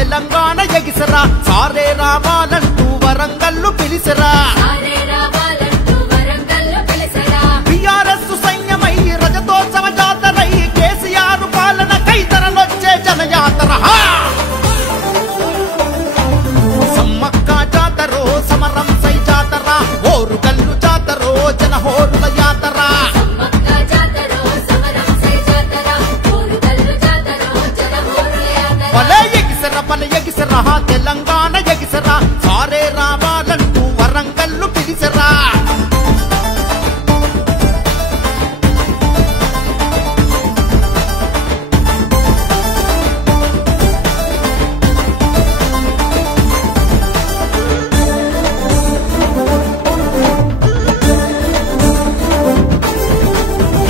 తెలంగాణ ఎగిసరా సారే రావాలంటూ వరంగల్లు పిలిసరా బీఆర్ఎస్ సైన్యమై రజతోత్సవ జాతరై కేసీఆర్ పాలన కైతరలొచ్చే జనయాతర సమ్మక్క జాతరో సమరం సై జాతర ఓరుగల్లు జాతరో జనహోరుల జాతర పల ఎగిసరా తెలంగాణ ఎగిసరా సారే రావాలంటూ వరంగల్లు పిలిసరా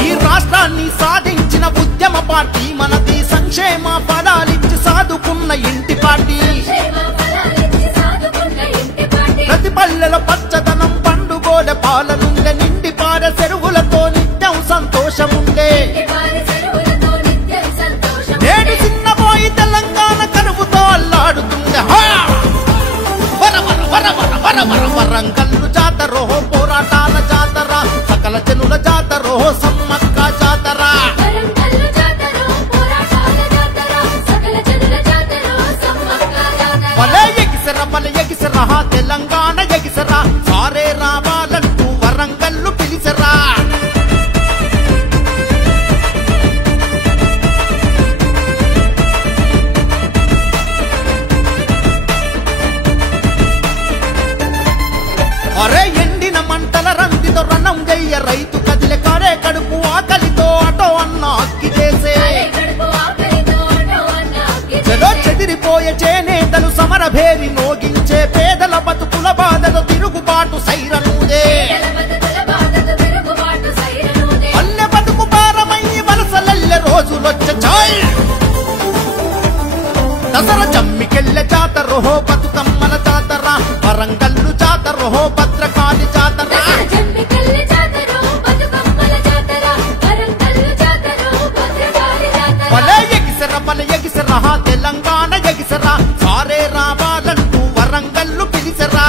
ఈ రాష్ట్రాన్ని సాధించిన ఉద్యమ పార్టీ మనది సంక్షేమ పదాలిచ్చి సాదుకున్న ఇంటి పార్టీ ప్రతి పల్లెల పచ్చదనం పండుగోల పాలనుండే నిండి పార చెరువులతో నిత్యం సంతోషముండే నేడు చిన్నపోయి తెలంగాణ కరువుతో అల్లాడుతుండే వరంగల్లు జాతరో పోరాటాల జాతర సకల జనుల జాతరో సమ్మక్క జాతర పల ఎగిసరా తెలంగాణ ఎగిసరా సారే రావాలంటూ వరంగల్లు పిలిసరా అరే ఎండిన మంటల రందితో రణం చెయ్య రైతు కదిలే కరే కడుపు ఆకలితో అటో అన్న అక్కి చేసే చెలో చెదిరిపోయే చేనేతలు సమరభేరి నోగించే పేదల బతుకుల బాధలో తిరుగుబాటు సైరనుదే అల్లె బతుకు భారమయ్యి వలసలల్లె రోజులొచ్చే దసరా జమ్మికెళ్ళె జాతరో బతుకమ్మల జాతర వరంగల్లు జాతరో భద్రకాళి జాతర పల ఎగిసరా తెలంగాణ ఎగిసరా సారే రావాలంటూ వరంగల్లు పిలిసరా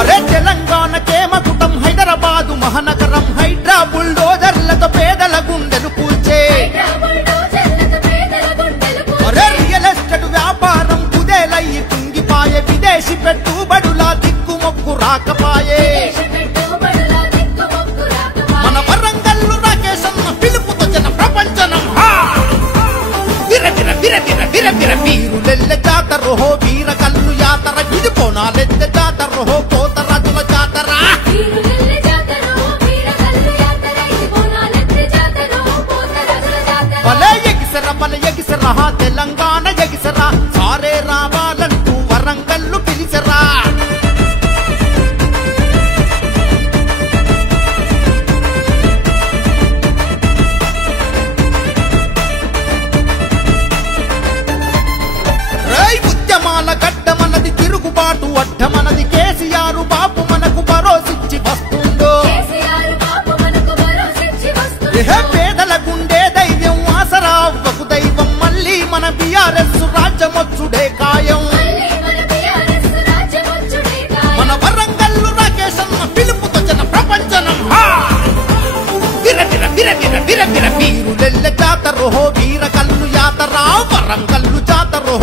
అరే తెలంగాణకేమ కుటం హైదరాబాదు మహానగరం హైడ్రా బుల్డోజర్లతో పేదల గుండెలు కూల్చే అరే రియల్ ఎస్టేట్ వ్యాపారం కుదేలయ్యి కుంగిపాయే విదేశీ పెట్టుబడుల దిక్కుమొక్కు రాకపాయే మన వరంగల్లు రాకేశన్న పిలుపుతో జన ప్రపంచనం వీరులెల్లె జాతరో వీరగల్లు జాతర ఇది పోనాలెద్దె జాతరో పోతరాజుల జాతర పల ఎగిసరా తెలంగాణ ఎగిసరా సారే రావాలంటూ వరంగల్లు పిలిసరా ఉద్యమాల గడ్డ మనది తిరుగుబాటు అడ్డ మనది కేసీఆర్ బాపు మనకు భరోసిచ్చి వస్తుందో పేదల గుండె ధైర్యం ఆసరా అవ్వకు దైవం మళ్ళీ మన బీఆర్ఎస్ రాజ్యమొచ్చుడే కాయం మన వరంగల్లు రాకేశన్న పిలుపుతో జన ప్రపంచనం వీరులెల్లె జాతరో వీరగల్లు జాతర వరంగల్లు జాతరో